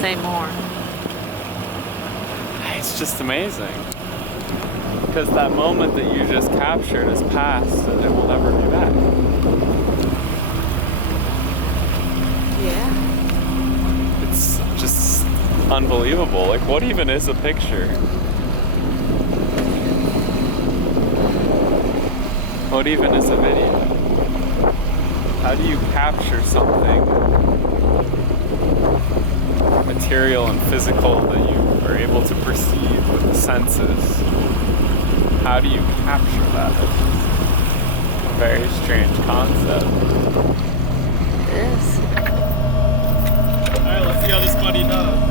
Say more. It's just amazing. Because that moment that you just captured is past and it will never be back. Yeah. It's just unbelievable. Like, what even is a picture? What even is a video? How do you capture something material and physical that you are able to perceive with the senses? How do you capture that? It's a very strange concept. It is. Alright, let's see how this buddy does.